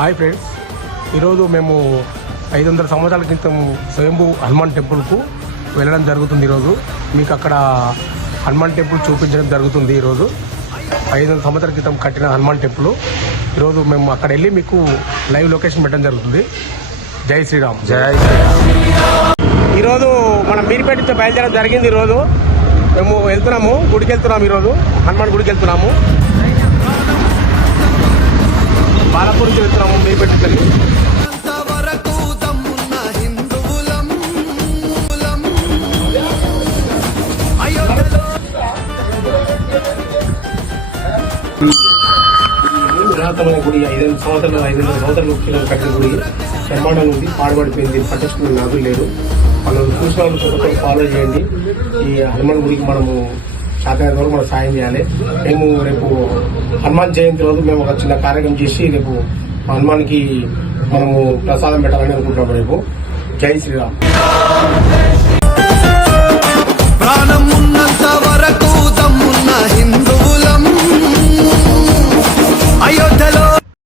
Hi friends, ఈరోజు మేము 500 సంవత్సరాల క్రితం స్వయంభూ హనుమాన్ టెంపుల్కు వెళ్ళడం జరుగుతుంది. ఈరోజు మీకు అక్కడ హనుమాన్ టెంపుల్ చూపించడం జరుగుతుంది. ఈరోజు 500 సంవత్సరాల క్రితం కట్టిన హనుమాన్ టెంపుల్. ఈరోజు మేము అక్కడ వెళ్ళి మీకు లైవ్ లొకేషన్ పెట్టడం జరుగుతుంది. జై శ్రీరామ్. జై శ్రీరామ్. ఈరోజు మనం మీరిపేట నుంచి బయలుదేరడం జరిగింది. ఈరోజు మేము వెళ్తున్నాము, గుడికి వెళ్తున్నాము. ఈరోజు హనుమాన్ గుడికి వెళ్తున్నాము. బాలాపూర్ నుంచి వెళ్తున్నాము మీరిపేట నుంచి. పురాతనమైన గుడి 500 సంవత్సరాలు కట్టిన గుడి బ్రహ్మాండంగా ఉంది. పాడుపడిపోయింది, పట్టించుకునే నాదులు లేదు. మనం చూసిన వాళ్ళు కొత్త ఫాలో చేయండి. ఈ హనుమాన్ గుడికి మనము శాతమైన వరకు మనం సాయం చేయాలి. మేము రేపు హనుమాన్ జయంతి రోజు మేము ఒక చిన్న కార్యక్రమం చేసి రేపు హనుమాన్కి మనము ప్రసాదం పెట్టాలని అనుకుంటున్నాము. రేపు జై శ్రీరామ్.